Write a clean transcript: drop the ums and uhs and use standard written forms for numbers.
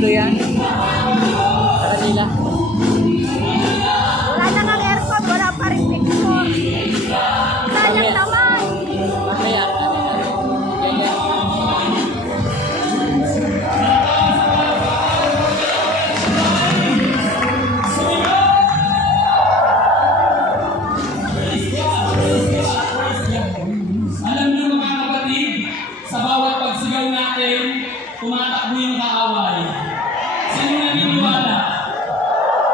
dito yan. Sa kanila. Wala na ng aircon, wala pa rin picture. Sayang naman. Kaya, Alam niyo mga kapatid, sa bawat pagsigaw natin, tumatakbo yung kaaway.